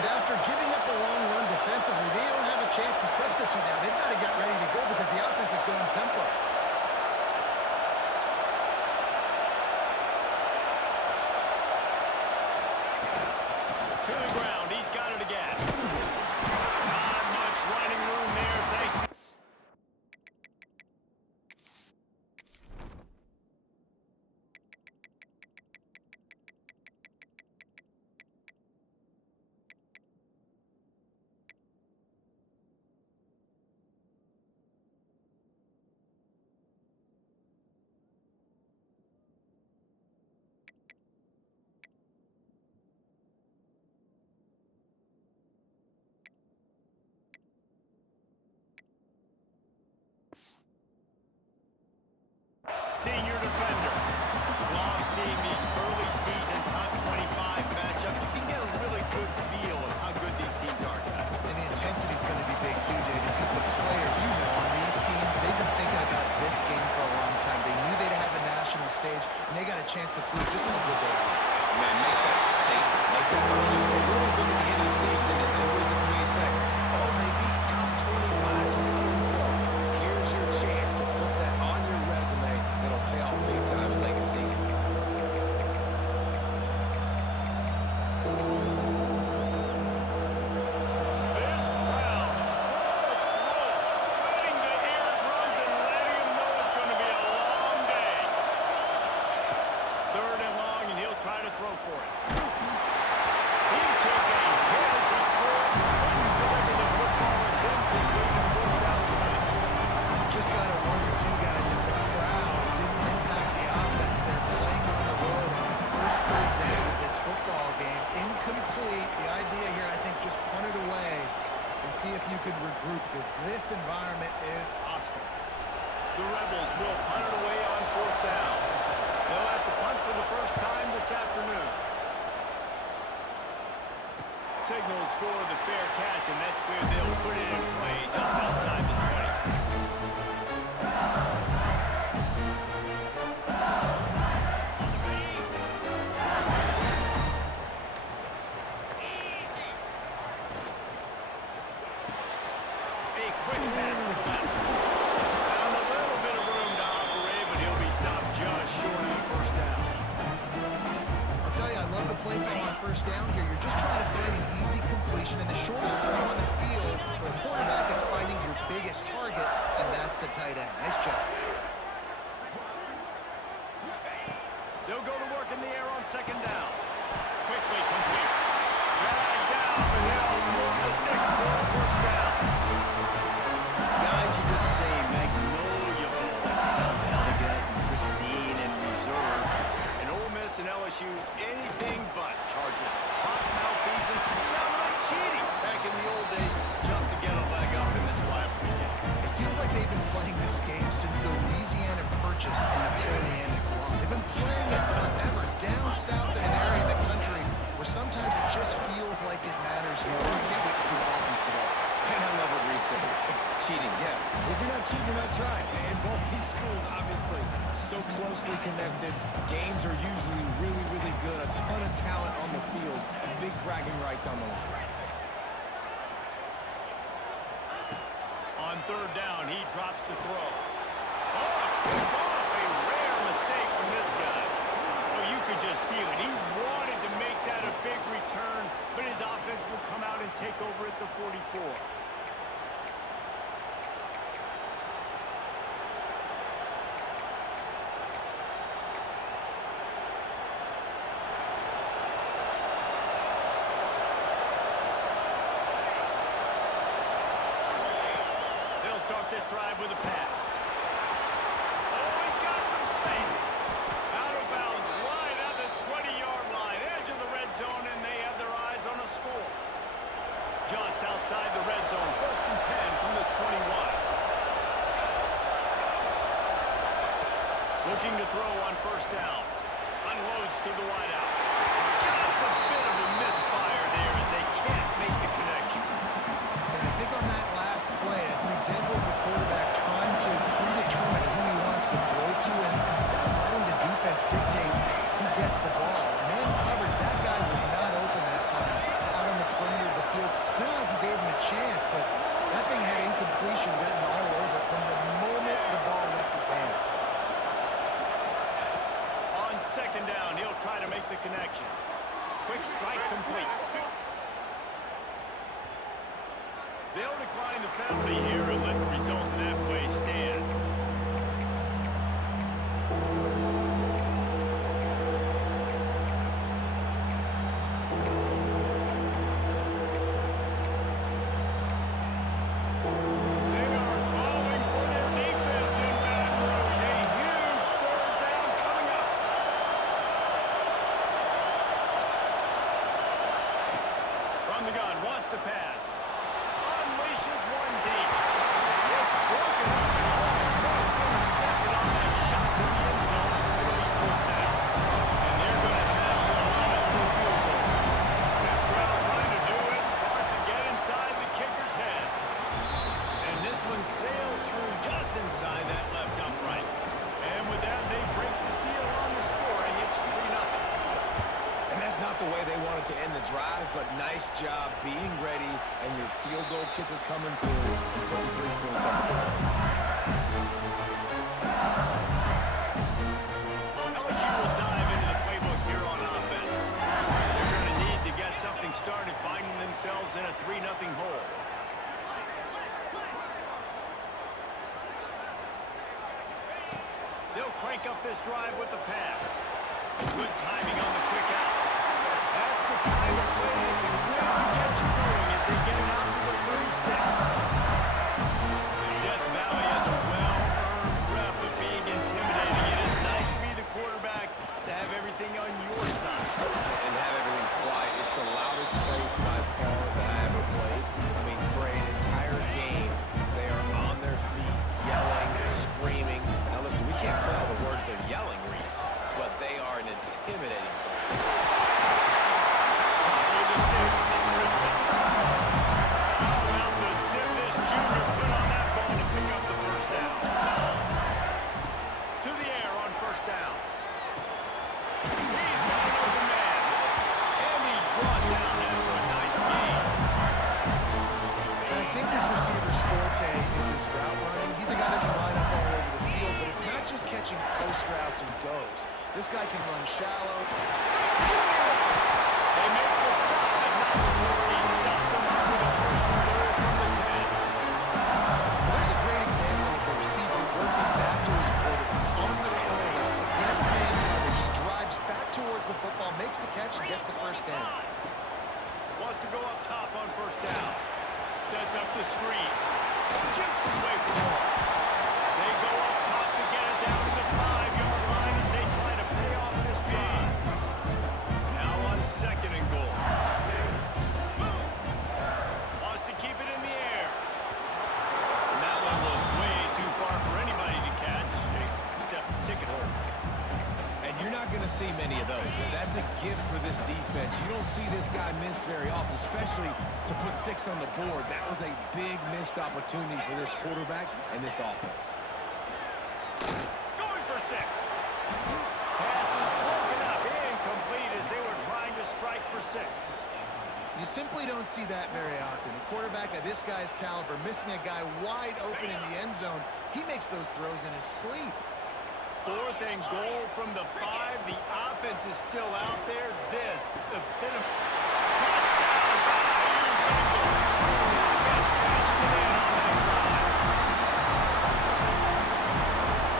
And after giving up a long run defensively, they don't have a chance to substitute now. They've got to get ready to go because the offense is going tempo. To the ground. He's got it again. Not much running room there, thanks to... Senior defender. Love seeing these early season top 25 matchups. You can get a really good feel of how good these teams are, guys. And the intensity is going to be big too, David, because the players, on these teams, they've been thinking about this game for a long time. They knew they'd have a national stage, and they got a chance to prove just how good they are. Man, make that statement. Make that early statement. We're always looking at the end of the season, and what is it coming to say? Oh, they beat top 25 so-and-so. Here's your chance to put that on your resume. It'll pay off big time late in the season. This crowd, full throat, spreading the eardrums and letting them know it's going to be a long day. Third and long, and he'll try to throw for it. He took a hit as he threw it. Couldn't deliver the football. It's incomplete. Fourth down's coming. Just got to wonder, too, guys, if the crowd didn't impact the offense. They're playing on the road on the first third down of this football game. Incomplete. The idea here, I think, just punt it away and see if you could regroup, because this environment is hostile. The Rebels will punt it away on fourth down. They'll have to punt for the first time this afternoon. Signals for the fair catch, and that's where they'll put it in play just outside the 20. Play call on first down here. You're just trying to find an easy completion, and the shortest throw on the field for a quarterback is finding your biggest target, and that's the tight end. Nice job. They'll go to work in the air on second down. Quickly complete. Drag down, and they'll move the sticks for a first down. Guys, you just say Magnolia Bowl, and it sounds elegant and pristine and reserved. And LSU, anything but charges. Hot malfeasance, downright cheating back in the old days just to get a leg up in this rivalry. It feels like they've been playing this game since the Louisiana Purchase and Napoleonic Law. They've been playing it forever down south in an area of the country where sometimes it just feels like it matters more. I can't wait to see what happens today. And I love what Reese says. Cheating, yeah. If you're not cheating, you're not trying. And both these schools, obviously, so closely connected. Games are usually really, really good. A ton of talent on the field. Big bragging rights on the line. On third down, he drops to throw. Oh, it's picked off. A rare mistake from this guy. Oh, you could just feel it. He wanted to make that a big return, but his offense will come out and take over at the 44. Start this drive with a pass. Oh, he's got some space. Out of bounds, right at the 20-yard line, edge of the red zone, and they have their eyes on a score. Just outside the red zone, first and 10 from the 21. Looking to throw on first down. Unloads to the wideout. Just a bit of a misfire there as they can't make the connection. And I think on that last play, it's an example of the quarterback trying to predetermine who he wants to throw to, and instead of letting the defense dictate who gets the ball. Man coverage, that guy was not open that time. Out on the perimeter, quick strike complete. They'll decline the penalty here and let the result of that play stand. To pass. Unleashes one deep. It's broken up and almost intercepted on that shot to the end zone. It'll be fourth down. And they're going to have to line up for a field goal. This crowd trying to do its part to get inside the kicker's head. And this one sails through just inside that left upright. And with that, they break the seal on the scoring. It's 3-0. And that's not the way they wanted to end the drive, but nice job being ready and your field goal kicker coming through and putting 3 points on the board. LSU will dive into the playbook here on offense. They're going to need to get something started, finding themselves in a 3-0 hole. They'll crank up this drive with the pass. Good timing on the quick out. That's the kind of play that can really get you going as they get it out to the 36. Death Valley has a well-earned rep of being intimidating. It is nice to be the quarterback, to have everything on your side. And have everything quiet. It's the loudest place by far that I ever played. I mean, for an entire game, they are on their feet, yelling, screaming. Now listen, we can't play all the words they're yelling, Reese, but they are an intimidating play. Post routes and goes. This guy can run shallow. They make the stop, and not before he sets them up with a first and goal from the 10. Well, there's a great example of the receiver working back to his quarterback on the curl against man coverage. He drives back towards the football, makes the catch, and gets the first down. Wants to go up top on first down. Sets up the screen. Jukes his way for more. They go up top to get it down to the 5-yard line as they try to pay off this drive. Now on second and goal. Wants to keep it in the air. And that one was way too far for anybody to catch, except ticket holders. And you're not going to see many of those. That's a gift for this defense. You don't see this guy miss very often, especially to put 6 on the board. That was a big missed opportunity for this quarterback and this offense. Going for 6. Pass is broken up, incomplete as they were trying to strike for 6. You simply don't see that very often. A quarterback of this guy's caliber missing a guy wide open in the end zone. He makes those throws in his sleep. 4th and goal from the 5. The offense is still out there. This, the bit of touchdown by you Bengals. The offense cashing it in on that drive.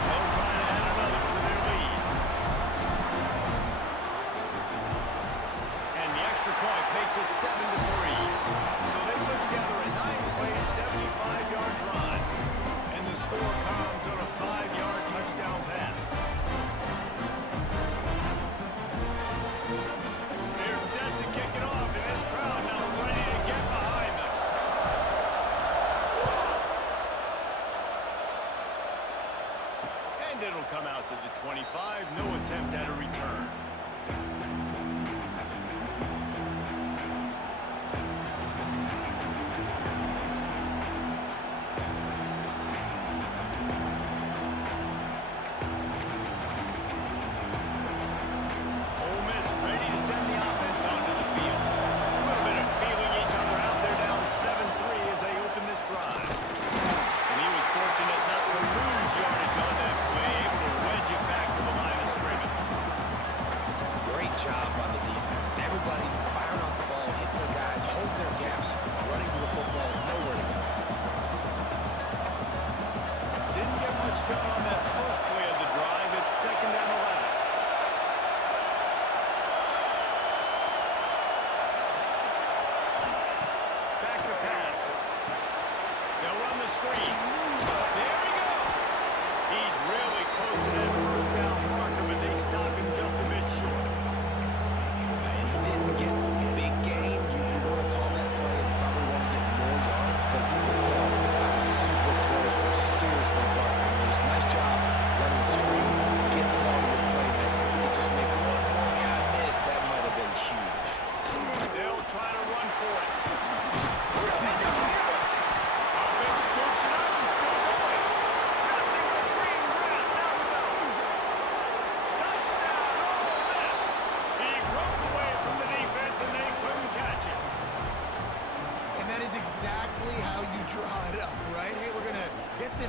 They'll try to add another to their lead. And the extra point makes it 7-3. So they put together a 9-play, 75-yard drive. And the score comes on a 5-yard touchdown pass. They're set to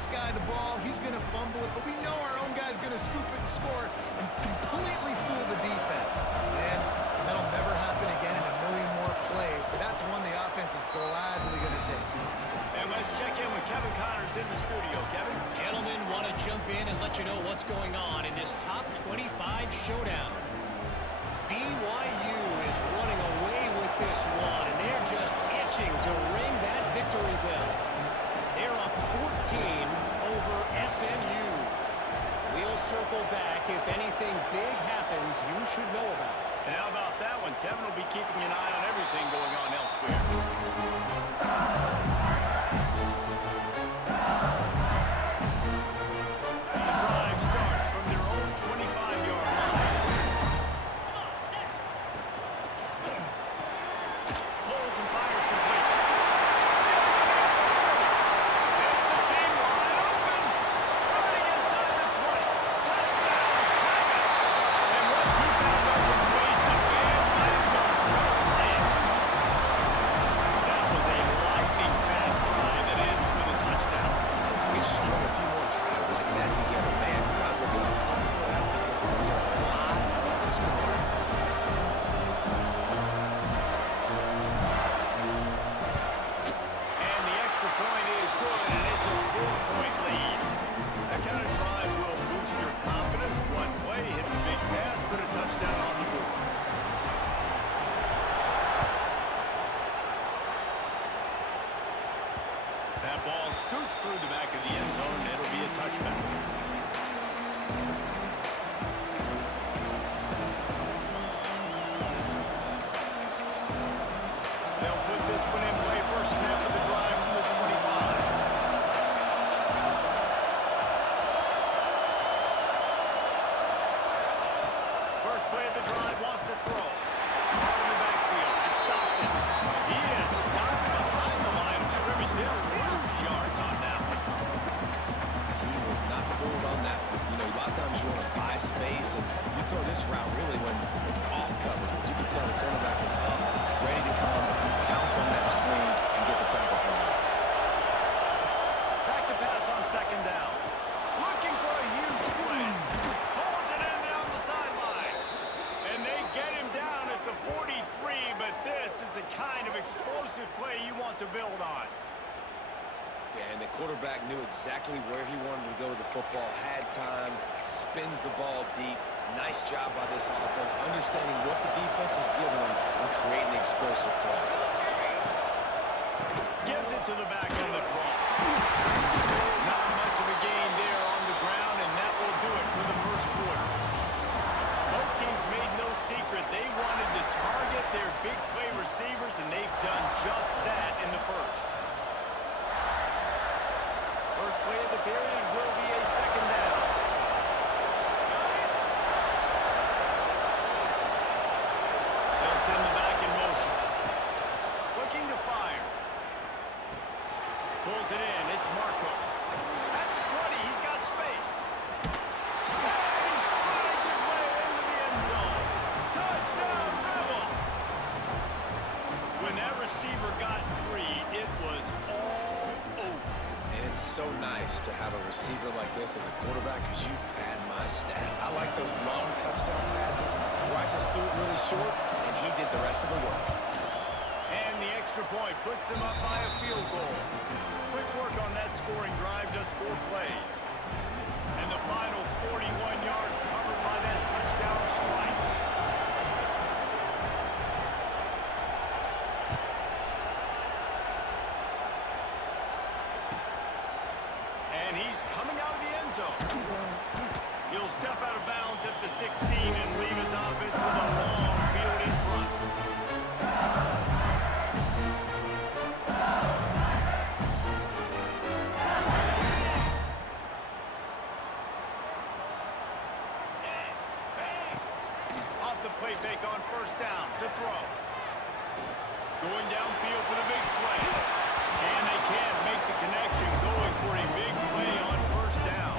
this guy the ball, he's going to fumble it, but we know our own guy's going to scoop it and score and completely fool the defense. And that'll never happen again in a million more plays, but that's one the offense is gladly going to take. And let's check in with Kevin Connors in the studio. Kevin? Gentlemen, want to jump in and let you know what's going on in this top 25 showdown. BYU is running away with this one, and they're just itching to ring that victory bell. They're up 14 over SMU. We'll circle back if anything big happens you should know about. And how about that one? Kevin will be keeping an eye on everything going on elsewhere. The drive starts from their own 25-yard line. Pulls and fires complete. It's a seam wide open. Running inside the 20. Touchdown, Tigers. And once he found open space, the band might as well start playing. That was a lightning-fast drive that ends with a touchdown. If we can string a few more drives like that together, man, we might as well get a pump out because we're going to get a lot of scoring. And the extra point is good, and it's a 4-point lead. That kind of drive will boost your confidence. One play, hit the big pass, put a touchdown on the board. That ball scoots through the back of the end zone, and it'll be a touchback. They'll put this one in play for a snap of the drive from the 25. First play of the drive, lost to throw. Out in the backfield, it's Stockton. He is stopped behind the line of scrimmage. They'll lose yards on that one. He was not fooled on that one. You know, a lot of times you want to buy space, and you throw this route really when it's off coverage. But you can tell the cornerback is up, ready to come, pounce on that screen, and get the tackle for us. Back to pass on second down. Looking for a huge play. Pulls it in down the sideline. And they get him down at the 43, but this is the kind of explosive play you want to build on. Yeah, and the quarterback knew exactly where he wanted to go with the football, had time, spins the ball deep. Nice job by this offense, understanding what the defense is giving them and creating the explosive play. Gives it to the back on the draw. Not much of a gain there on the ground, and that will do it for the first quarter. Both teams made no secret. They wanted to target their big play receivers, and they've done just that in the first. First play of the period will be a second down. They'll send the back in motion. Looking to fire. Pulls it in. It's Marco. At the 20, he's got space. And he strides his way into the end zone. Touchdown, Rebels. When that receiver got free, it was all over. And it's so nice to have a receiver like this as a quarterback because you pad my stats. I like those long touchdown passes where I just threw it really short and he did the rest of the work. And the extra point puts them up by a field goal. Quick work on that scoring drive, just 4 plays. And the final 41 yards covered by that touchdown strike. And he's coming out of the end zone. He'll step out of bounds at the 16 and leave his offense with a long field in front. Off the play fake on first down to throw. Going downfield for the big play. And they can't make the connection, going for a big play on first down.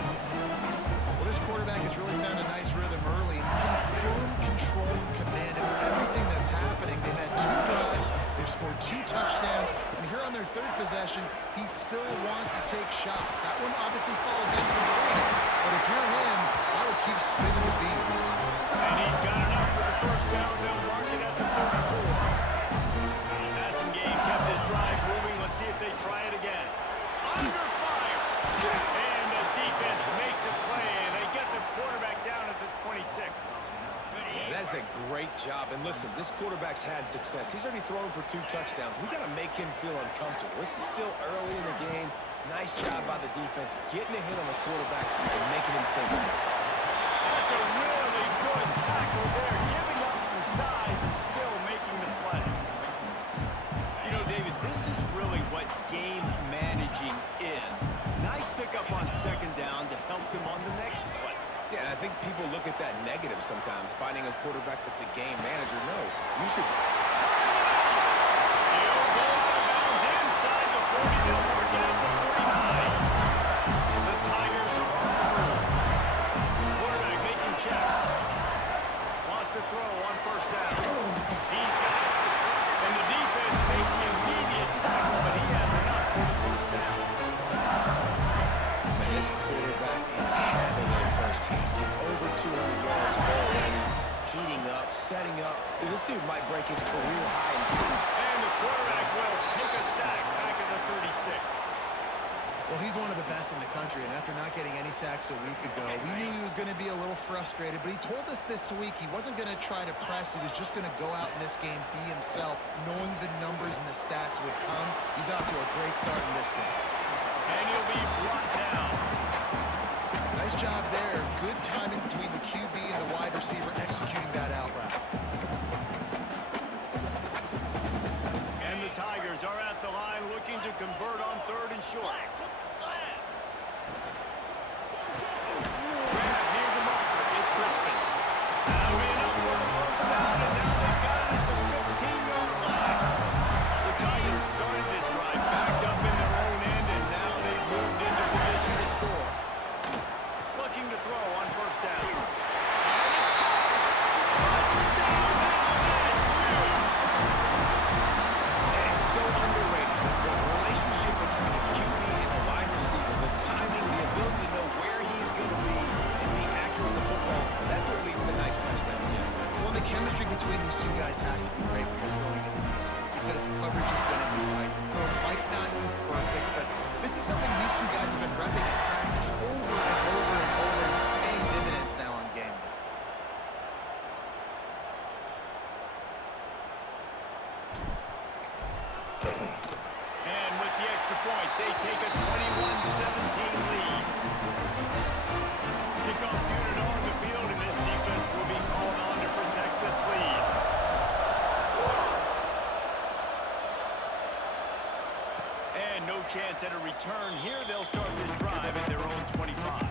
Well, this quarterback has really found a nice rhythm early. He's in firm control and command of everything that's happening. They've had 2 drives. They've scored 2 touchdowns. And here on their their third possession, he still wants to take shots. That one obviously falls incomplete, but if you're him, I would keep spinning the beat. And he's got enough for the first down. They'll mark it at the 34. Passing game kept his drive moving. Let's see if they try it again. Under fire. And the defense makes a play, and they get the quarterback down at the 26. Yeah, that's a great job. And listen, this quarterback's had success. He's already thrown for 2 touchdowns. We got to make him feel uncomfortable. This is still early in the game. Nice job by the defense, getting a hit on the quarterback and making him think. That's a really good tackle there, giving up some size and still making the play. You know, David, this is really what game managing is. Nice pickup on second down to help them on the next play. Yeah, I think people look at that negative sometimes, finding a quarterback that's a game manager. No, you should. He'll go out of bounds inside the 40. They'll mark it at the 39. The Tigers are on the move. Quarterback making checks. Wants to throw on first down. He's got it. And the defense facing immediate tackle, but he has enough for the first down. Man, this quarterback is having a first half. He's over 200 yards already, heating up, setting up. Dude, this dude might break his career high. And the quarterback will take a sack back at the 36. Well, he's one of the best in the country, and after not getting any sacks a week ago, we knew he was going to be a little frustrated, but he told us this week he wasn't going to try to press. He was just going to go out in this game, be himself, knowing the numbers and the stats would come. He's off to a great start in this game. And he'll be brought down. Nice job there. Good timing between the QB and the wide receiver executing that out route. And the Tigers are at the line looking to convert on 3rd and short. Grab near the marker. It's Crispin. That'll be enough for the first down, and now they've got it at the 15-yard line. The Tigers started this drive backed up in their own end, and now they've moved into position to score. Looking to throw on first down. And it's caught. Touchdown, LSU! And it's so underrated. The relationship between a QB and a wide receiver, the timing, the ability to know where he's going to be and be accurate with the football, that's what leads to nice touchdown, Jesse. Well, the chemistry between these two guys has to be great when you're throwing in the because coverage is going to be tight. The throw might not be perfect, but this is something these two guys have been repping in practice over and over and over, and it's paying dividends now on game day. And with the extra point, they take a 21-17 lead. Kickoff unit on the field, and this defense will be called on to protect this lead. And no chance at a return here. They'll start this drive at their own 25.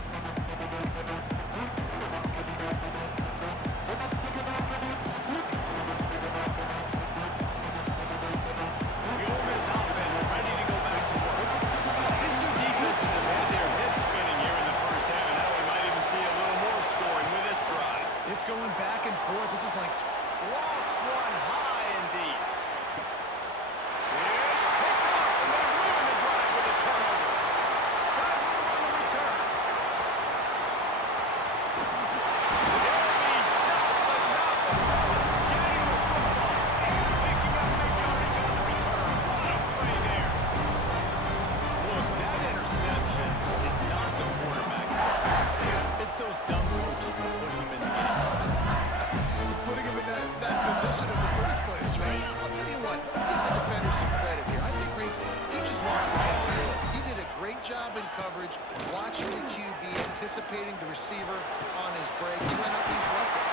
The Ole Miss offense ready to go back to work. These two defenses have had their heads spinning here in the first half, and now we might even see a little more scoring with this drive. It's going back and forth. This is like Lofts one high and deep. It's picked off, and they ruin the drive with a turnover. Got room on the return. He'll be stopped, but not before getting the football and picking up big yardage on the return. What a play there. Look, that interception is not the quarterback's fault. It's those dumb coaches who put him in the game. putting him in that position in the first place, right? I'll tell you what, let's give the defender some credit here. I think Reese, he just wanted to get through it. He did a great job in coverage, watching the QB, anticipating the receiver on his break. He went up and he collected.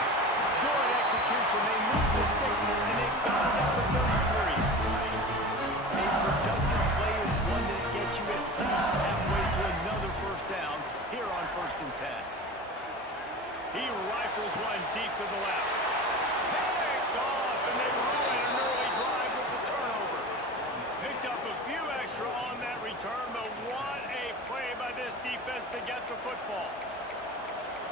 Good execution. They move the sticks, and they've got it at the 33. A productive play is one that gets you at least halfway to another first down here on 1st and 10. He rifles one deep to the left. Picked off, and they ruin an early drive with the turnover. Picked up a few extra on that return, but what a play by this defense to get the football.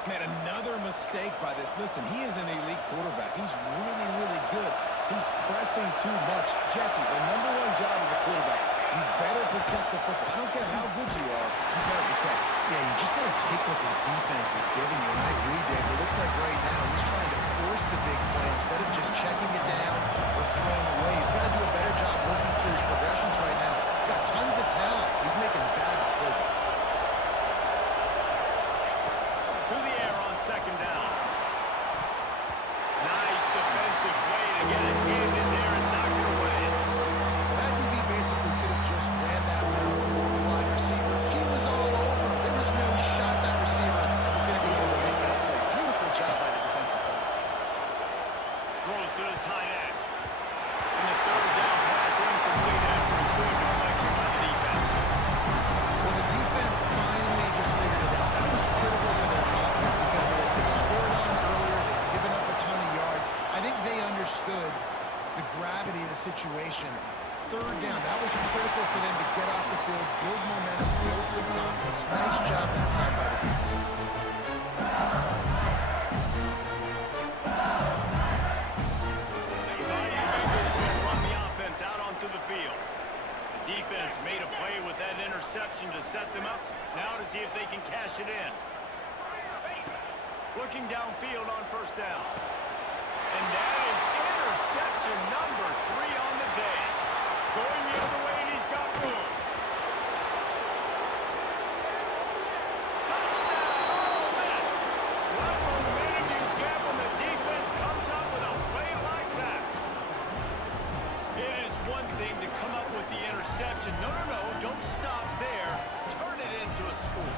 Man, another mistake by this. Listen, he is an elite quarterback. He's really, really good. He's pressing too much. Jesse, the #1 job of a quarterback You better protect the football. I don't care how good you are, you better protect it. Yeah, you just got to take what the defense is giving you. And I agree, Dave. It looks like right now he's trying to force the big play instead of just checking it down or throwing away. He's got to do a better job working through his progressions right now. He's got tons of talent. He's making bad decisions. To the air on second down. Nice defensive play to get a hand in there and knock it away. That DB basically could have just ran that route for the wide receiver. He was all over him. There was no shot that receiver was going to be able to make that play. Beautiful job by the defensive player. Throws to the tight end. And the third down pass incomplete after a good deflection by the defense. Well, the defense finally has figured it out. That was critical for their confidence because they had been scored on earlier. They had given up a ton of yards. I think they understood the gravity of the situation. Third down, that was critical for them to get off the field, build momentum, build some confidence. Nice job that time by the defense. Run the offense out onto the field. The defense made a play with that interception to set them up. Now to see if they can cash it in. Looking downfield on first down. And that is interception number 3 on the day. Going the other way, and he's got room. Touchdown, Ole Miss! What momentum you get when the defense comes up with a play like that. It is one thing to come up with the interception. No, don't stop there. Turn it into a score.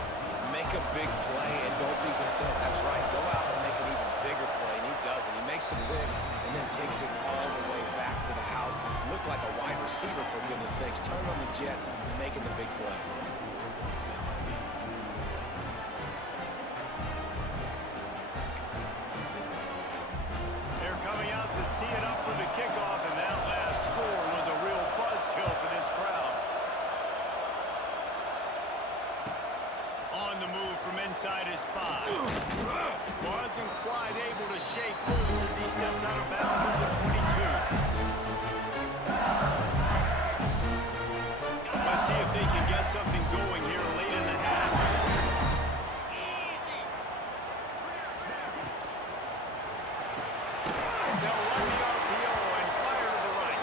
Make a big play and don't be content. That's right. Go out and make an even bigger play, and he does it. He makes the pick and then takes it all the way back to the house. Looked like a wide receiver, for goodness sakes. Turn on the Jets, making the big play. They're coming out to tee it up for the kickoff, and that last score was a real buzzkill for this crowd. On the move from inside his 5. Wasn't quite able to shake loose as he steps out of bounds at the 22. Let's see if they can get something going here late in the half. They'll run the RPO and fire to the right.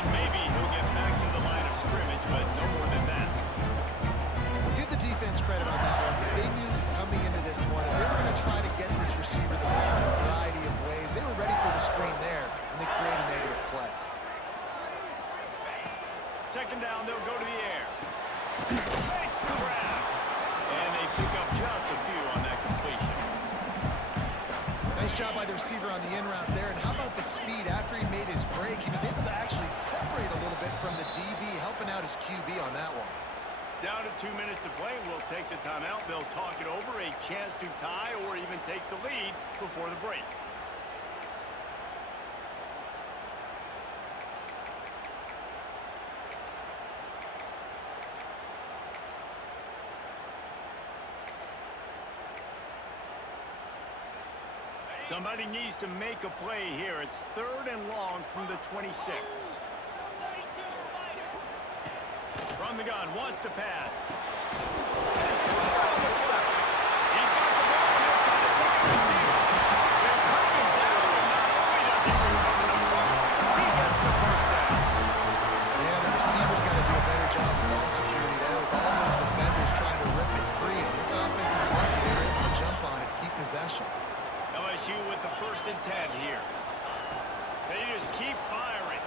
And maybe he'll get back to the line of scrimmage, but no more than that. Give the defense credit on that one because they knew coming into this one that they were going to try to get this receiver the ball in a variety of ways. They were ready for the screen there, and they created a negative play. Second down, they'll go to the air. Makes the grab. And they pick up just a few on that completion. Nice job by the receiver on the in route there. And how about the speed after he made his break? He was able to actually separate a little bit from the DB, helping out his QB on that one. Down to 2 minutes to play. We'll take the timeout. They'll talk it over. A chance to tie or even take the lead before the break. Somebody needs to make a play here. It's 3rd and long from the 26. From the gun, wants to pass. He's got the ball, and he'll try to pick up the field. They bring him down, and not only does he recover the ball, he gets the first down. Yeah, the receiver's got to do a better job of ball security there with all those defenders trying to rip it free. And this offense is lucky they were able to jump on it, keep possession. LSU with the 1st and 10 here. They just keep firing.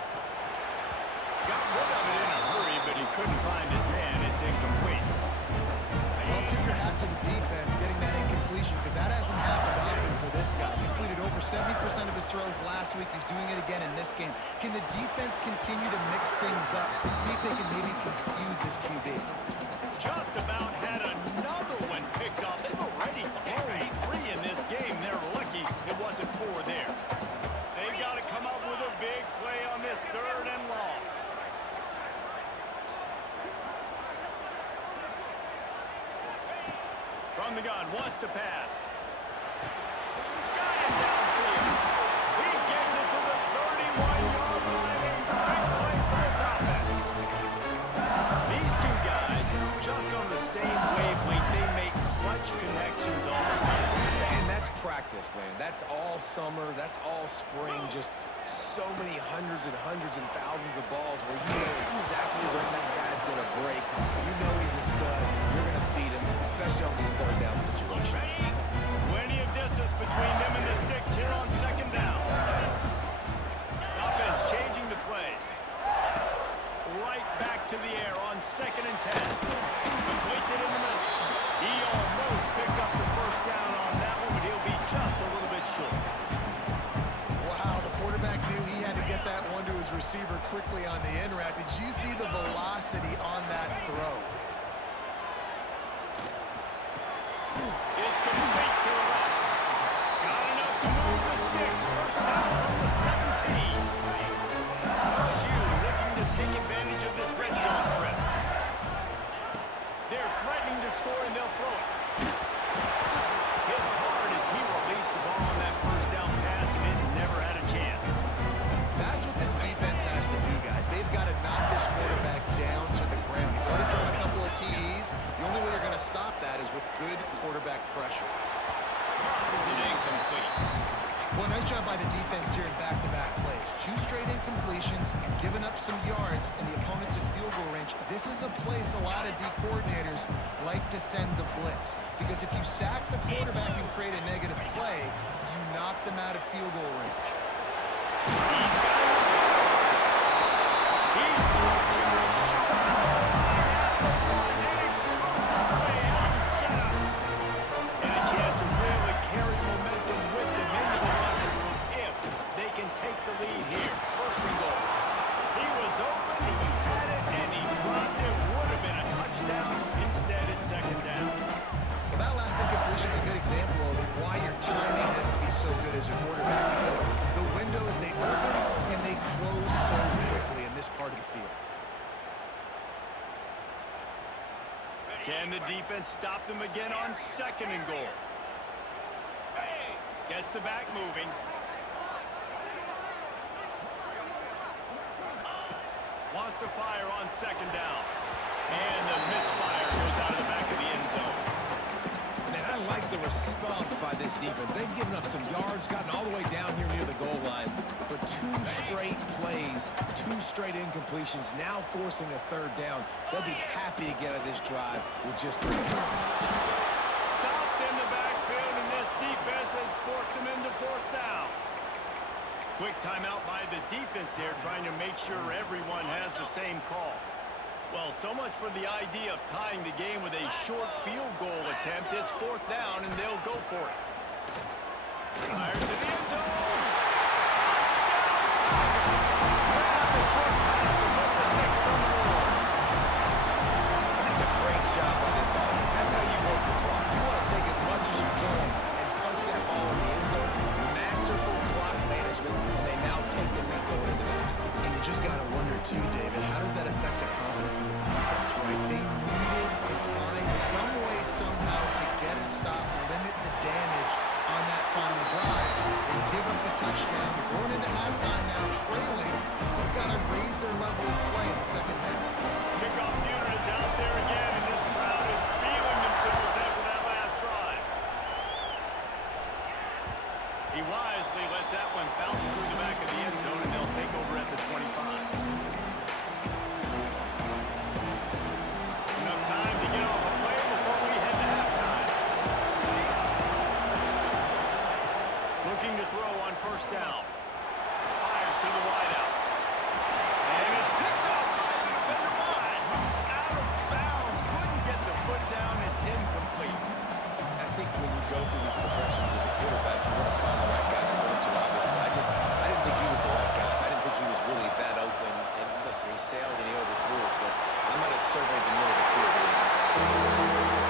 Got rid of it in a hurry, but he couldn't find his man. It's incomplete. Well, tip your hat to the defense getting that incompletion because that hasn't happened often for this guy. He completed over 70% of his throws last week. He's doing it again in this game. Can the defense continue to mix things up? See if they can maybe confuse this QB. Just about had another one picked off. They've already thrown 3 in this game. They're lucky it wasn't 4 there. They've got to come up with a big play on this 3rd and long. From the gun, wants to pass. Got him downfield. He gets it to the 31-yard line. A big play for this offense. practice, man. That's all summer. That's all spring. Just so many hundreds and thousands of balls where you know exactly when that guy's going to break. You know he's a stud. You're going to feed him, especially on these third down situations. Plenty of distance between them and the sticks here on second down. Offense changing the play. Right back to the air on 2nd and 10. Completes it in the middle. He almost picked up the first down on that one, but he'll be just a little bit short. Wow, the quarterback knew he had to get that one to his receiver quickly on the in route. Did you see the velocity on that throw? It's complete to the left. Got enough to move the sticks. First down from the 17. LSU looking to take advantage of this red zone trip. They're threatening to score, and they'll throw it. Hit hard as he released the ball on that first down pass, and it never had a chance. That's what this defense has to do, guys. They've got to knock this quarterback down to the ground. He's already thrown a couple of TDs. The only way you're going to stop that is with good quarterback pressure. Tosses it incomplete. Well, nice job by the defense here in back-to-back plays. 2 straight incompletions, giving up some yards, and the opponent's in field goal range. This is a place a lot of D coordinators like to send the blitz, because if you sack the quarterback and create a negative play, you knock them out of field goal range. He's got it. He's still just short. An explosive play has him set up. And a chance to really carry momentum with him into the locker room if they can take the lead here. First and goal. He was open, he had it, and he dropped it. Would have been a touchdown. Instead, it's second down. Well, that last incompletion is a good example of why your timing has to be so good as a quarterback, because the windows, they open and they close so quickly in this part of the field. Can the defense stop them again on 2nd and goal? Gets the back moving. Wants to fire on 2nd down. And the misfire goes out of the back of the end zone. Man, I like the response by this defense. They've given up some yards, gotten all the way down here near the goal line. But 2 straight plays, 2 straight incompletions, now forcing a 3rd down. They'll be happy to get out of this drive with just 3 points. Stopped in the backfield, and this defense has forced him into 4th down. Quick timeout by the defense there, trying to make sure everyone has the same call. Well, so much for the idea of tying the game with a short field goal attempt. It's 4th down, and they'll go for it. Fires to the end zone. The short pass to put the 6 on the board. That's a great job by this offense. That's how you work the clock. You want to take as much as you can and punch that ball in the end zone. Masterful clock management, and they now take the lead going into the half. And you just got to wonder, too, David, how does that affect the confidence in the defense, right? They needed to find some way, somehow, to get a stop, limit the damage on that final drive. They give up the touchdown. They're going into halftime now, trailing. They've got to raise their level of play in the second half. Kickoff unit is out there again, and this crowd is feeling themselves after that last drive. He wisely lets that one bounce through the back of the end zone, and they'll take over at the 25. Enough time to get off a play before we head to halftime. Looking to throw on 1st down. Fires to the wideout. And it's picked up by the defender line. He's out of bounds. Couldn't get the foot down. It's incomplete. I think when you go through these progressions as a quarterback, you want to find the right guy to throw to, obviously. I didn't think he was the right guy. I didn't think he was really that open. And listen, he sailed and he overthrew it, but I might have surveyed the middle of the field a little bit.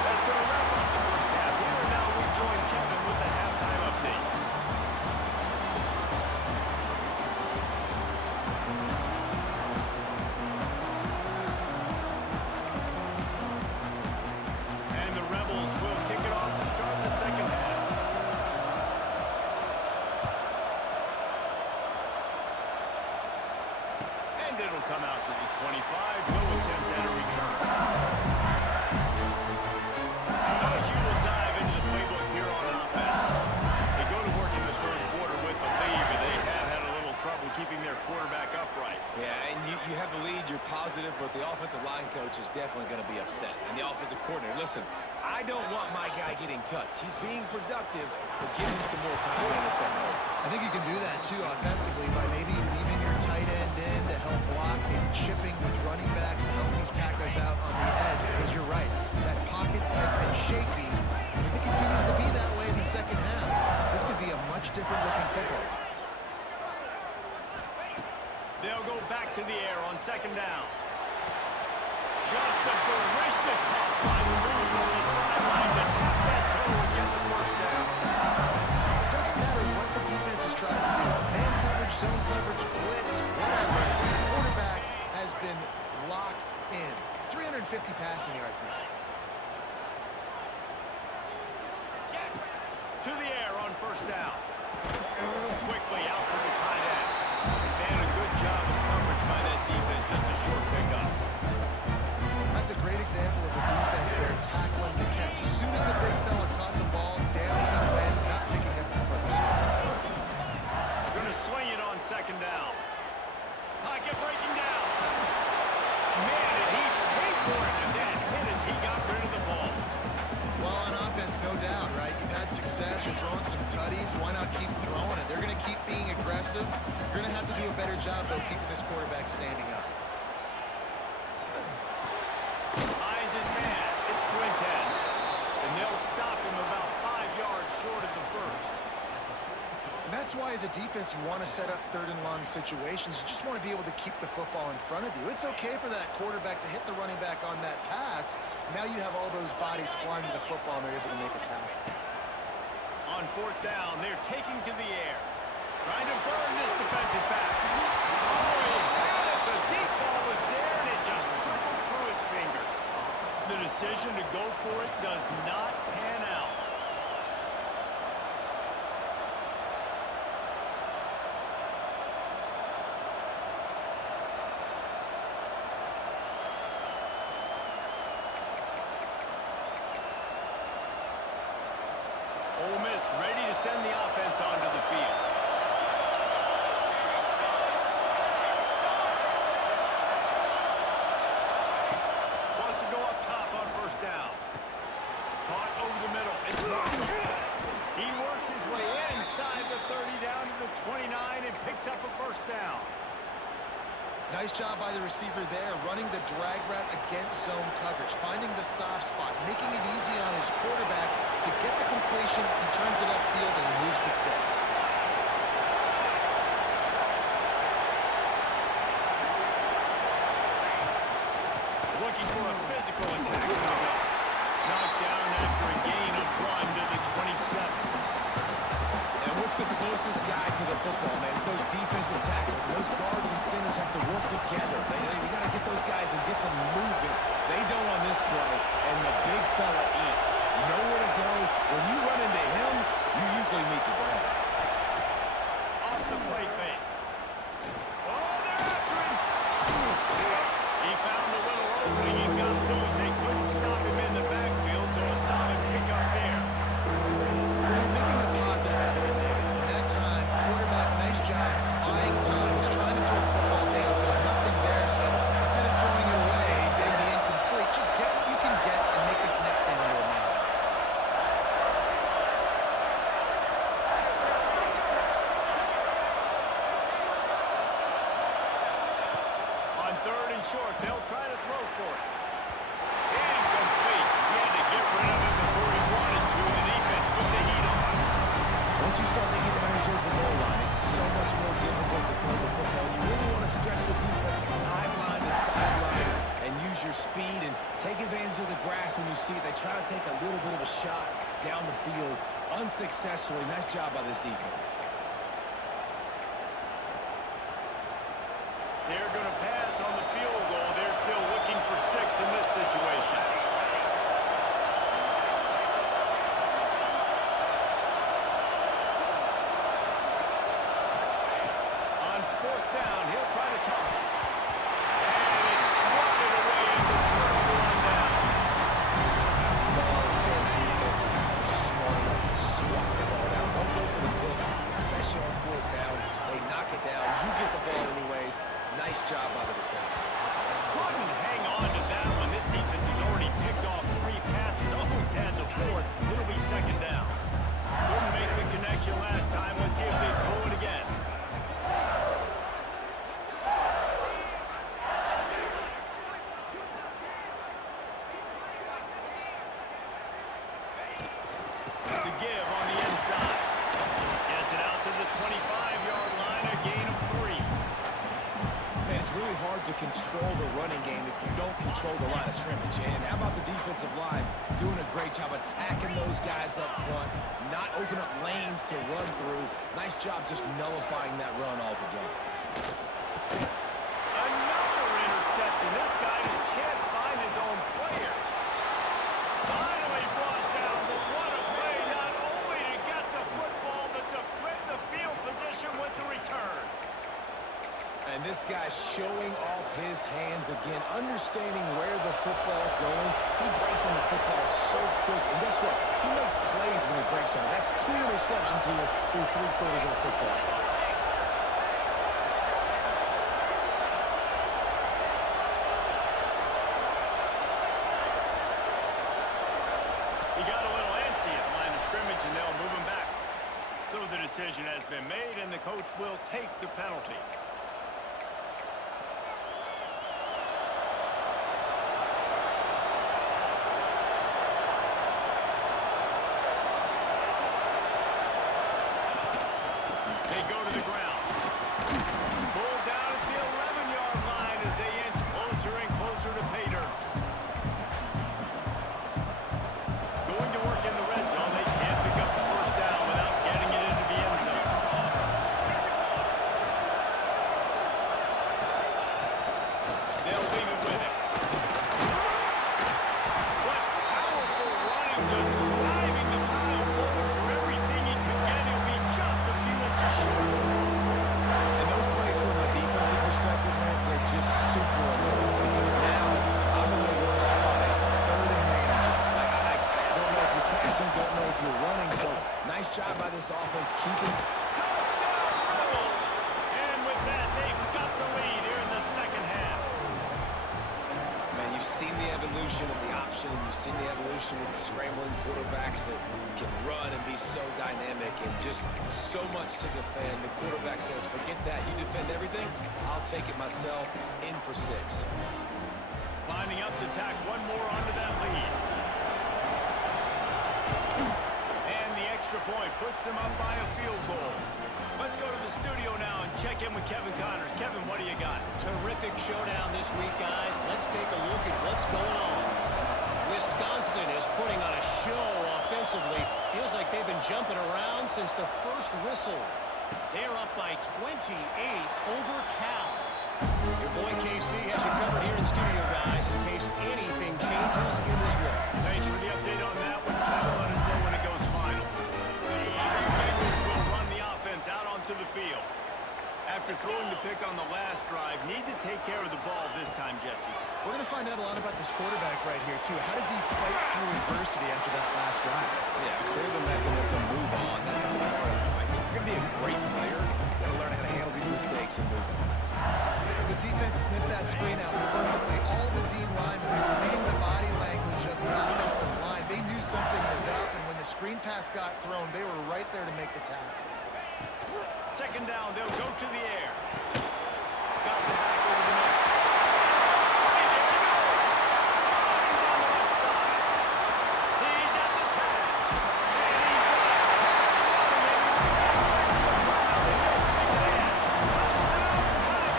That's going to wrap up the first half. Here and now we join Kevin with the halftime update. And the Rebels will kick it off to start the second half. And it'll come out to the 25. No attempt at a return. LSU will dive into the playbook here on offense. They go keeping their quarterback upright. Yeah, and you have the lead, you're positive, but the offensive line coach is definitely going to be upset. And the offensive coordinator, listen, I don't want my guy getting touched. He's being productive, but give him some more time in the second half. I think you can do that, too, offensively, by maybe leaving your tight end in to help block and chipping with running backs to help these tackles out on the edge, because you're right. That pocket has been shaky. If it continues to be that way in the second half, this could be a much different-looking football. They'll go back to the air on second down. Just a Barishnikov line move on the sideline to tap that toe and get the first down. It doesn't matter what the defense is trying to do. Man coverage, zone coverage, blitz, whatever. The quarterback has been locked in. 350 passing yards now. To the air on first down. Quickly out to the tight end. Man, a good job of coverage by that defense. Just a short pickup. That's a great example of the defense there tackling the catch. As soon as the big fella caught the ball, down he went, not picking up the first. Going to swing it on second down. Pocket breaking down. Man, did he wait for it, and that hit as he got rid of the ball. Well, on offense, no doubt, right? You've had success. You're throwing some tutties. Why not keep throwing it? They're going to keep being aggressive. You're going to have to do a better job, though, keeping this quarterback standing up. Finds his man. It's Fuentes. And they'll stop him about 5 yards short of the first. And that's why, as a defense, you want to set up third and long situations. You just want to be able to keep the football in front of you. It's okay for that quarterback to hit the running back on that pass. Now you have all those bodies flying to the football, and they're able to make a tackle. On fourth down, they're taking to the air. Trying to burn this defensive back. Oh, he had it. The deep ball was there, and it just trickled through his fingers. The decision to go for it does not pan out. Ole Miss ready to send the offense onto the field. Wants to go up top on first down. Caught over the middle. It's Markham. He works his way inside the 30 down to the 29 and picks up a first down. Nice job by the receiver there, running the drag route against zone coverage, finding the soft spot, making it easy on his quarterback to get the completion. He turns it upfield and he moves the sticks. Looking for a physical attack from the go. Knocked down after a gain of 1 to the 27. And what's the closest guy to the football, man? It's those defensive tackles. Those guards and centers have to work together. They got to get those guys and get some movement. They don't on this play, and the big fella eats. Nowhere to go. When you run into him, you usually meet the ground. Off the play fake. Oh, they're after him. He found a little opening and got loose. They couldn't stop him in the backfield, so a solid pickup there. You're making a positive out of the negative. And that time, quarterback, nice job, buying time, was trying to throw the football downfield. Nothing there, so instead of throwing it away, getting the incomplete, just get what you can get and make this next down more manageable. On third and short, they'll try to throw for it. Incomplete. He had to get rid of it before he wanted to. The defense put the heat on. Once you start to get down towards the goal line, it's so much more difficult to throw the football. You really want to stretch the defense sideline to sideline and use your speed and take advantage of the grass when you see it. They try to take a little bit of a shot down the field unsuccessfully. Nice job by this defense. They're going to pass on the field goal. They're still looking for 6 in this situation. On fourth down, he'll try to toss it. And it's swatted away as a turnover on downs. Defenses are smart enough to swat the ball down. Don't go for the pick, especially on fourth down. They knock it down. You get the ball by the defender. Couldn't hang on to that one. This defense has already picked off 3 passes, almost had the 4th. It'll be second down. Couldn't make the connection last time. Let's see if they throw it again. The give on the inside. Gets it out to the 25-yard line, a gain of 3. And it's really hard to control the running game if you don't control the line of scrimmage. And how about the defensive line doing a great job attacking those guys up front, not open up lanes to run through. Nice job just nullifying that run altogether. Another interception. This guy just can't find his own players. Finally brought down, but what a play, not only to get the football, but to flip the field position with the return. And this guy's showing off his hands again, understanding where the football's going. He breaks on the football so quick. And guess what? He makes plays when he breaks on it. That's 2 interceptions here through 3 quarters of the football. He got a little antsy at the line of scrimmage, and they'll move him back. So the decision has been made, and the coach will take the penalty. They go to the ground. Pulled down at the 11-yard line as they inch closer and closer to pay dirt. Going to work in the red zone. They can't pick up the first down without getting it into the end zone. They'll leave it with it. What powerful running, just driving the pile forward for everything he could get. He'll be just a few inches short. And those plays from a defensive perspective, man, they're just super annoying because now I'm in the worst spot at 3rd and manageable. I don't know if you're passing, don't know if you're running, so nice job by this offense keeping. Touchdown, Rebels! And with that, they've got the lead here in the second half. Man, you've seen the evolution of the option, and you've seen the evolution with scrambling quarterbacks that can run and be so dynamic and just so much to defend. The quarterback says, forget that. You defend everything, I'll take it myself. In for 6. Lining up to tack one more onto that lead. And the extra point puts them up by a field goal. Let's go to the studio now and check in with Kevin Connors. Kevin, what do you got? Terrific showdown this week, guys. Let's take a look at what's going on. Wisconsin is putting on a show offensively. Feels like they've been jumping around since the first whistle. They're up by 28 over Cal. Your boy KC has you covered here in studio, guys, in case anything changes in this one. Thanks for the update on that one, Kevin. Let us know when it goes final. The Bengals will run the offense out onto the field. After throwing the pick on the last drive, need to take care of the ball this time, Jesse. We're going to find out a lot about this quarterback right here, too. How does he fight through adversity after that last drive? Yeah, clear the mechanism, move on. That's a part of it. Right? If you're going to be a great player, you got to learn how to handle these mistakes and move on. The defense sniffed that screen out perfectly. All the D linemen were reading the body language of the offensive line. They knew something was up, and when the screen pass got thrown, they were right there to make the tackle. Second down, they'll go to the air. Got the back over the middle. Hey, there they go. Flying down the left side. He's at the 10. And he just kept running and he ran away from the crowd. And they'll take it in. Touchdown, Tigers.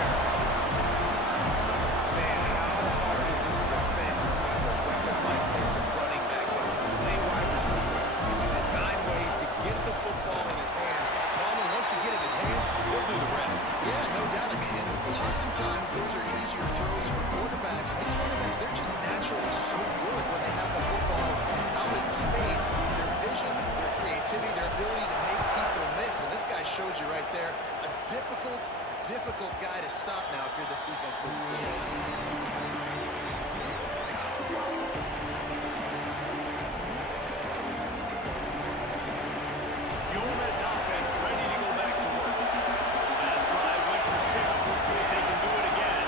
Man, how hard is it to defend when a weapon like this and running back that can play wide receiver and design ways to get the football in his hand? Once you get it in his hands, he'll do the rest. Yeah, no doubt. I mean, and oftentimes those are easier throws for quarterbacks. These running backs, they're just naturally so good when they have the football out in space. Their vision, their creativity, their ability to make people miss. And this guy showed you right there, a difficult guy to stop now if you're this defense moving forward. The Ole Miss offense ready to go back to work. Last drive went for 6. We'll see if they can do it again.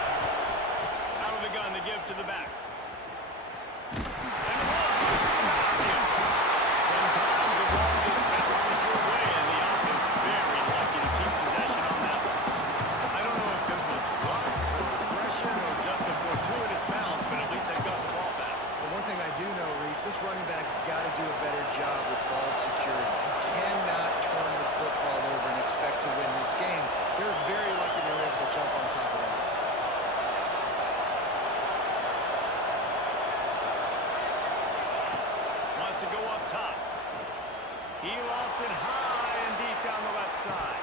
He lofts it high and deep down the left side.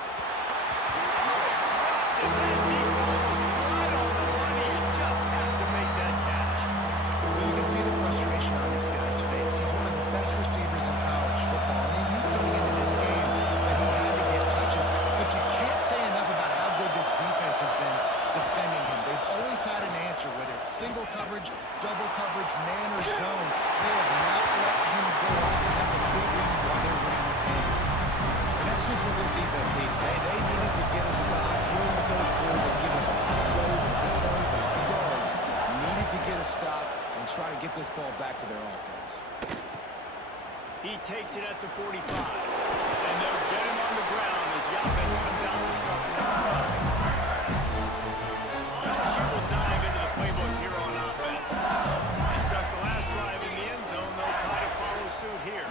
Dropped it. That deep ball was right on the money. You just have to make that catch. Well, you can see the frustration on this guy's face. He's one of the best receivers in college football. And he knew coming into this game that he had to get touches. But you can't say enough about how good this defense has been defending him. They've always had an answer, whether it's single coverage, double coverage, man or zone. They have not let him go off, and that's a big reason why they're winning this game. And that's just what this defense needed. They needed to get a stop here in the third quarter. They've given a lot of plays, a lot of points, a lot of yards. Needed to get a stop and try to get this ball back to their offense. He takes it at the 45. And they'll get him on the ground as the offense comes out to start the next drive. LSU will dive into the playbook here on offense. They stuck the last drive in the end zone. They'll try to follow suit here.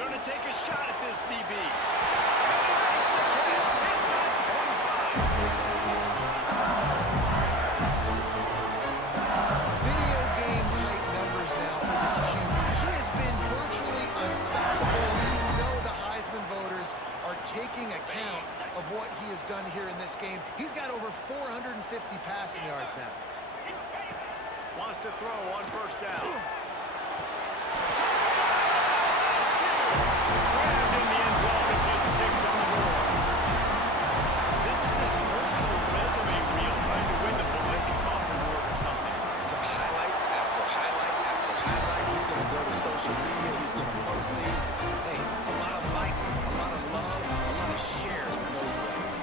Going to take a shot at this DB. And he makes the catch inside the 25. Video game type numbers now for this QB. He has been virtually unstoppable. You know the Heisman voters are taking account of what he has done here in this game. He's got over 450 passing yards now. Wants to throw on first down. Grabbed in the end zone and gets 6 on the board. This is his personal resume reel, trying to win the Bologna Coffee Award or something. Highlight after highlight after highlight. He's going to go to social media. He's going to post these. Hey, a lot of likes, a lot of love, a lot of shares for those plays.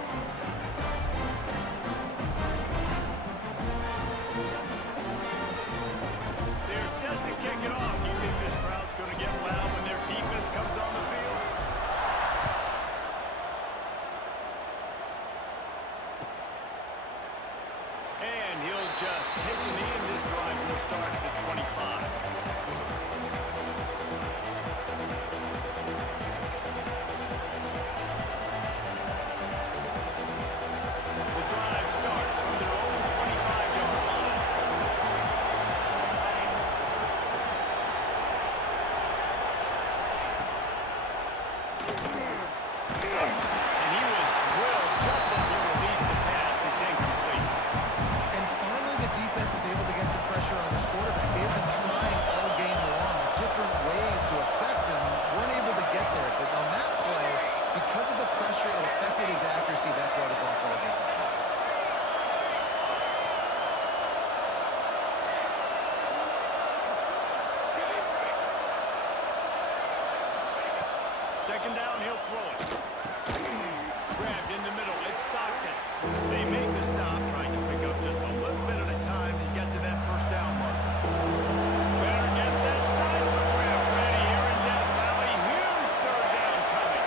They're set to kick it off. You think this crowd's going to get loud when their defense comes on the field? And he'll just take a knee, and this drive will start at the 25. The drive starts from their own 25-yard line. And he was drilled just as he released the pass. It's incomplete. And finally, the defense is able to get some pressure on this quarterback. They've been trying all game long different ways to affect him. Weren't able to get there. But on that play, because of the pressure, it affected his accuracy. That's why the ball falls incomplete. Second down, he'll throw it. Grabbed in the middle. It's Stockton. They make the stop, trying to pick up just a little bit at a time to get to that first down mark. Better get that seismograph ready here in Death Valley. Huge third down coming.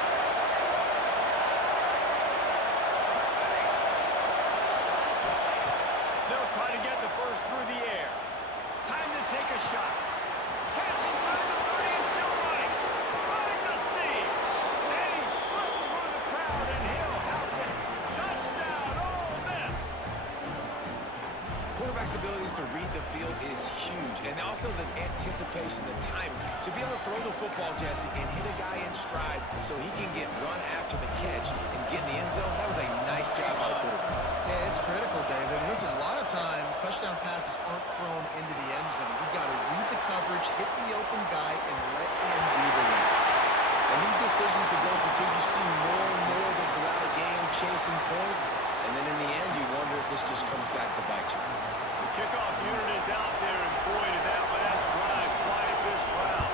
They'll try to get the first through the air. Time to take a shot. Catch inside the 30 and still running. Running to seam. And he slipped through the crowd and he'll house it. Touchdown, Ole Miss. Quarterback's abilities to read the field is huge. And also the anticipation, the time to be able to throw the football, Jesse, and hit a guy in stride so he can get run after the catch and get in the end zone. That was a nice job by the quarterback. Yeah, it's critical, David. Listen, a lot of times, touchdown passes aren't thrown into the end zone. You've got to read the coverage, hit the open guy, and let him do the work. And these decisions to go for two, you see more and more of it throughout a game, chasing points. And then in the end, you wonder if this just comes back to bite you. The kickoff unit is out there, and boy, did that last drive quiet this crowd.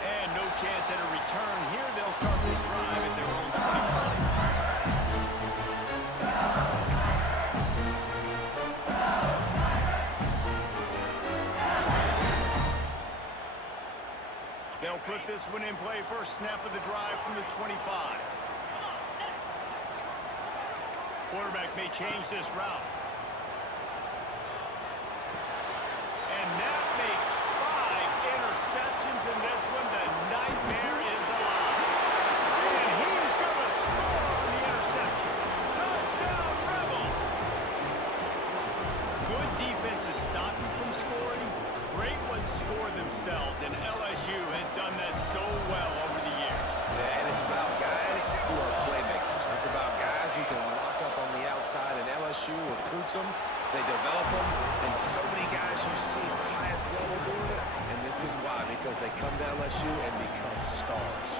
And no chance at a return here. They'll start this drive at their own 25. They'll put this one in play. First snap of the drive from the 25. Quarterback may change this route. And that makes 5 interceptions in this one. The nightmare is alive. And he's going to score on the interception. Touchdown, Rebels. Good defense is stopping from scoring. Great when so well over the years. Yeah, and it's about guys who are playmakers. It's about guys who can lock up on the outside, and LSU recruits them. They develop them, and so many guys you see at the highest level doing it. And this is why, because they come to LSU and become stars.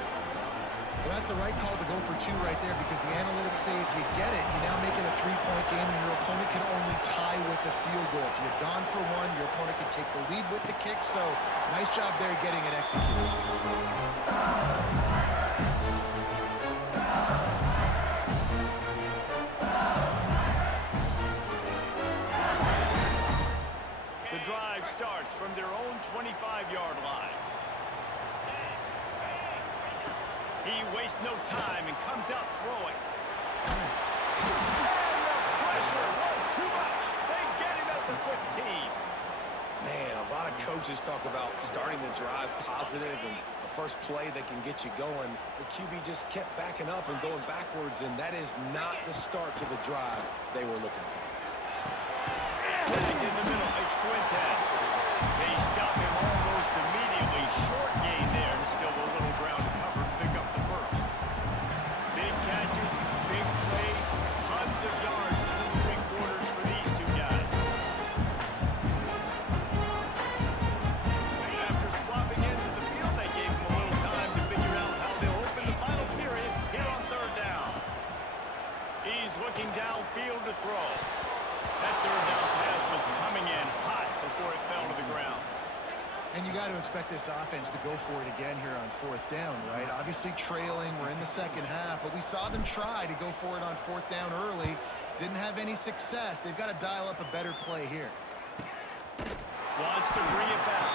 Well, that's the right call to go for 2 right there, because the analytics say if you get it, you now make it a 3-point game, and your opponent can only tie with the field goal. If you're gone for 1, your opponent can take the lead with the kick. So nice job there getting it executed. The drive starts from their own 25-yard line. He wastes no time and comes out throwing. And the pressure was too much. They get him at the 15. Man, a lot of coaches talk about starting the drive positive and the first play that can get you going. The QB just kept backing up and going backwards, and that is not the start to the drive they were looking for. Flag in the middle, it's Fuentes. They stop him almost immediately. Short gain there, and still a little ground to cover to pick up the first. Big catches, big plays, tons of yards through 3 quarters for these 2 guys. After swapping into the field, they gave him a little time to figure out how they'll open the final period here on 3rd down. He's looking downfield to throw. That 3rd down pass was coming in hot before it fell to the ground. And you got to expect this offense to go for it again here on 4th down, right? Obviously trailing, we're in the second half, but we saw them try to go for it on 4th down early. Didn't have any success. They've got to dial up a better play here. Wants to bring it back.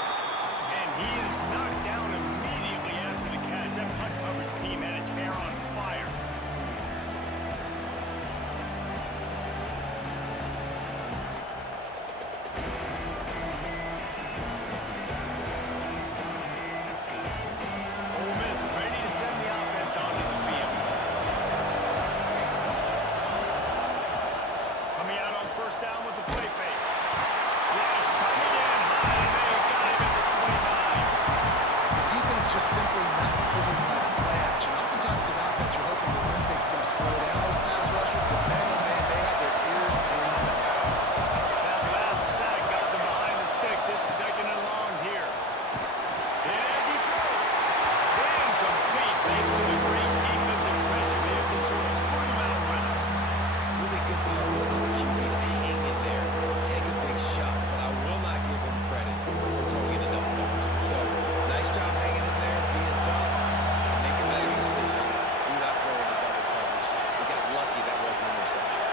And he is knocked down immediately after the catch. That punt coverage team had its hair on fire. Ole Miss ready to send the offense onto the field. Coming out on 1st down with the play fake. Rush coming in high, and they got him at the 29. The defense just simply not fully by play action. Oftentimes the offense are hoping the run fake's going to slow down those pass rushers, but man, oh man, they had their ears pinned back. That last sack got them behind the sticks. It's 2nd and long here. And as he throws, incomplete thanks to the great defensive pressure they have been sort of putting him out with. Really good toughness by the QB to hang in there, take a big shot, but I will not give him credit for throwing into double coverage. So, nice job hanging in there, being tough, making that decision. Do not throw into double coverage. He got lucky that wasn't an interception.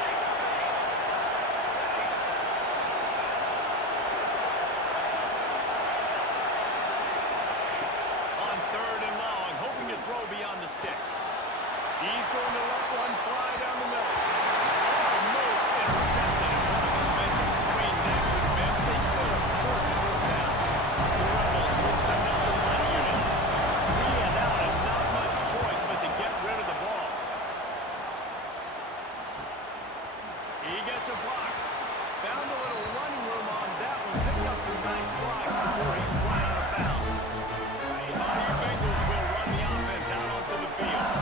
On 3rd and long, hoping to throw beyond the sticks. He's going to let one fly down the middle. Almost intercepted. What a momentum swing that could have been. They still force a 4th down. The Rebels will send out the run unit. 3 and out and not much choice but to get rid of the ball. He gets a block. Found a little running room on that one. Picked up some nice blocks before he's run out of bounds. Bayou Bengals will run the offense out onto the field.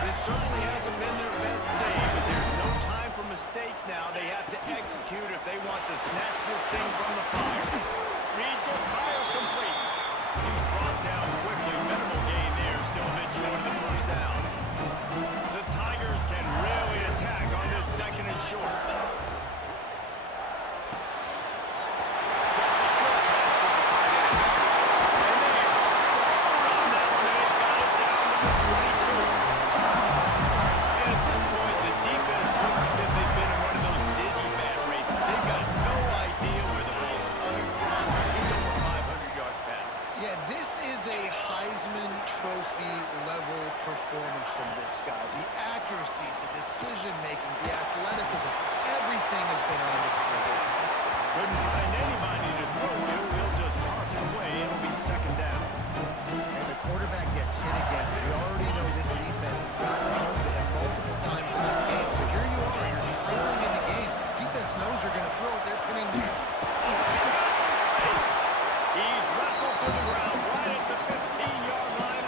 This certainly hasn't been their best day, but there's no time for mistakes now. They have to execute if they want to snatch this thing from the fire. Reads it, fires complete. He's brought down quickly. Minimal gain there, still a bit short of the 1st down. The Tigers can really attack on this 2nd and short. Just a short pass to the tight end. And they explode on that one, and they've got it down to the 22. And at this point, the defense looks as if they've been in one of those dizzy bat races. They've got no idea where the ball's coming from. He's over 500 yards passing. Yeah, this is a Heisman Trophy level performance from this guy. The accuracy, the decision-making, the athleticism, everything has been on display. Couldn't find anybody to throw to. He'll just toss it away. It'll be 2nd down. And the quarterback gets hit again. We already know this defense has gotten home to him multiple times in this game. So here you are, you're trailing in the game. Defense knows you're going to throw it. They're pinning the... Oh, he's got some space. He's wrestled to the ground right at the 15-yard line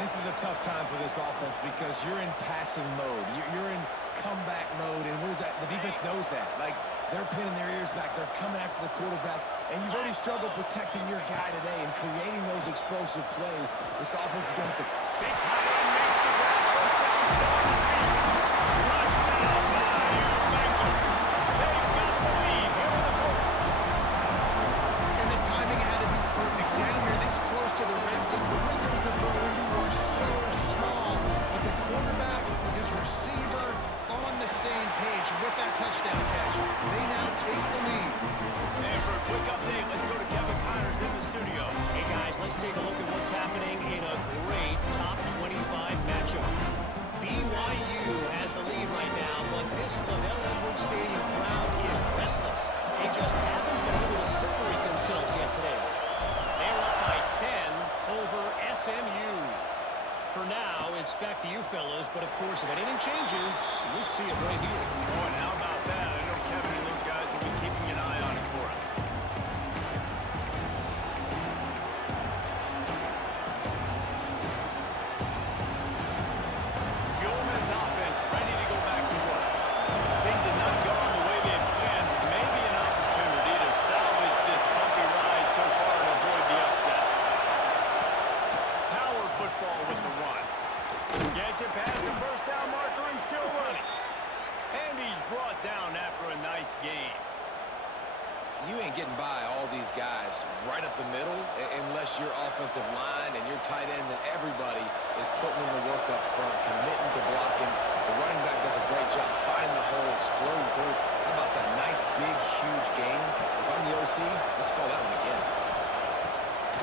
this is a tough time for this offense because you're in passing mode. You're in comeback mode, and what is that? The defense knows that. Like, they're pinning their ears back. They're coming after the quarterback, and you've already struggled protecting your guy today and creating those explosive plays. This offense is going to have to... Big tight end makes the grab. First down, still on his feet. Touchdown, Bayou Bengals. They've got the lead here in the fourth. And the timing had to be perfect. Down here this close to the red zone, the windows to throw into are so small, but the quarterback, his receiver, on the same page. With that touchdown catch, they now take the lead. And for a quick update, let's go to Kevin Connors in the studio. Hey, guys, let's take a look at what's happening in a great top 25 matchup. BYU has the lead right now, but this Liddell Edwards Stadium crowd is restless. They just haven't been able to separate themselves yet today. They're up by 10 over SMU. For now, it's back to you fellas, but of course, if anything changes, you'll see it right here. Oh, and how about that? I know Kevin and those guys will be keeping an eye on it for us. The Ole Miss offense ready to go back to work. Things have not gone the way they had planned. Maybe an opportunity to salvage this bumpy ride so far and avoid the upset. Power football with the run. Gets it past the first down marker and still running. And he's brought down after a nice gain. You ain't getting by all these guys right up the middle unless your offensive line and your tight ends and everybody is putting in the work up front, committing to blocking. The running back does a great job finding the hole, exploding through. How about that nice, big, huge gain? If I'm the OC, let's call that one again.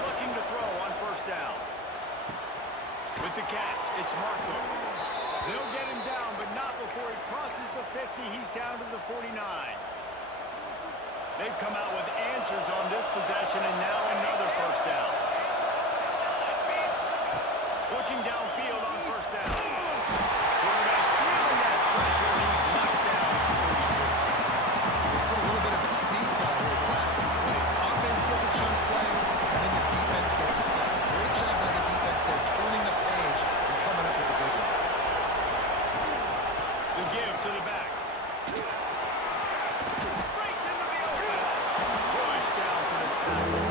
Looking to throw on first down. With the catch, it's Marco. They'll get him down, but not before he crosses the 50. He's down to the 49. They've come out with answers on this possession, and now another first down. Looking downfield on first down. Quarterback feeling that pressure, and he's knocked down. There's been a little bit of a seesaw here the last two plays. Offense gets a chunk play, and then the defense gets a second. Great job by the defense there, turning the page and coming up with the big one. The give to the back. Breaks into the open. Push down for the tackle.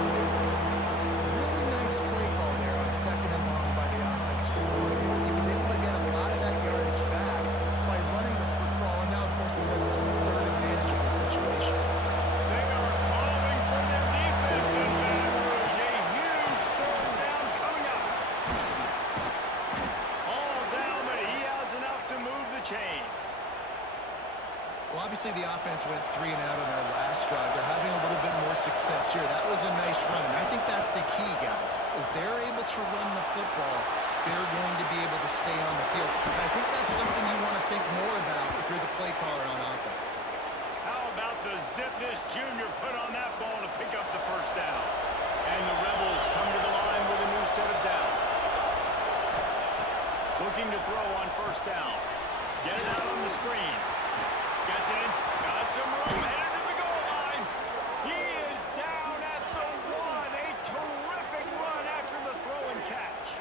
Really nice play call there on second and long by the offensive coordinator. He was able to get a lot of that yardage back by running the football, and now, of course, it sets up the third and manageable situation. They are calling for their defense in Baton Rouge. A huge third down coming up. All down, but he has enough to move the chains. Well, obviously, the offense went 3 and out on their last drive. They're having a little bit more success here. That was a nice run, and I think that's the key, guys. If they're able to run the football, they're going to be able to stay on the field. And I think that's something you want to think more about if you're the play caller on offense. How about the zip this junior put on that ball to pick up the first down? And the Rebels come to the line with a new set of downs. Looking to throw on first down. Get it out on the screen. Gets it in. Got some room. Headed to the goal line. He is down at the 1. A terrific run after the throw and catch.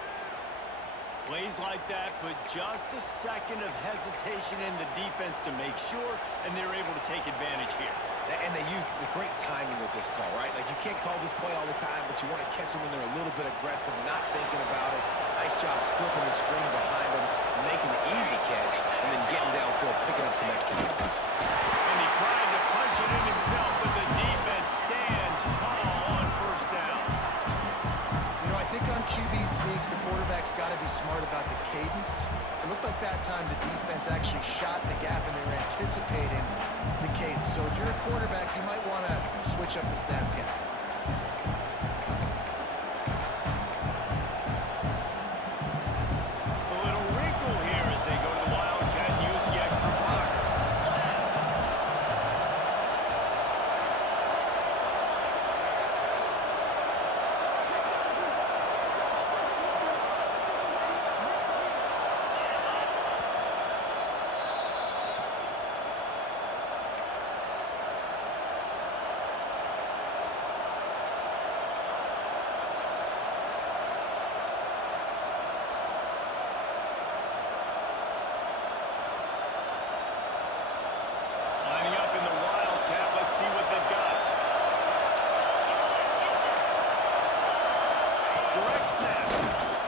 Plays like that put just a second of hesitation in the defense to make sure, and they're able to take advantage here. And they use the great timing with this call, right? Like, you can't call this play all the time, but you want to catch them when they're a little bit aggressive, not thinking about it. Nice job slipping the screen behind them, making the easy catch, and then getting downfield, picking up some extra yards. And he tried to punch it in himself, but the defense stands tall on first down. You know, I think on QB sneaks, the quarterback's got to be smart about the cadence. It looked like that time the defense actually shot the gap, and they were anticipating the cadence. So if you're a quarterback, you might want to switch up the snap count.